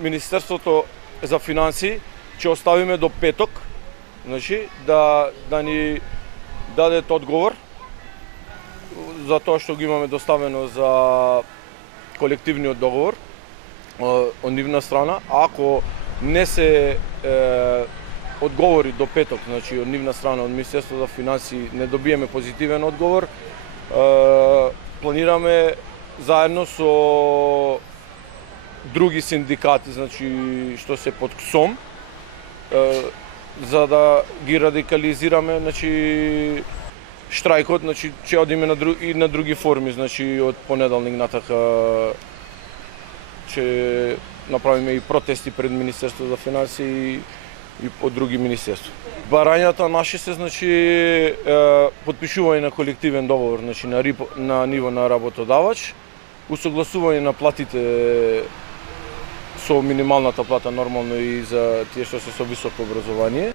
Министерството за финансии ќе оставиме до петок, значи да ни дадат одговор за тоа што го имаме доставено за колективниот договор од нивна страна. Ако не се одговори до петок, значи од нивна страна, од Министерството за финансии, не добиеме позитивен одговор, планираме заедно со други синдикати, значи што се под КСОМ, за да ги радикализираме, значи штрајкот, значи ќе одиме на други форми, значи од понеделник натака ќе направиме и протести пред Министерството за финансии и од други министерства. Барањата наши се, значи, потпишување на колективен договор, значи на ниво на работодавач, усогласување на платите со минималната плата нормално и за тие што се со високо образование.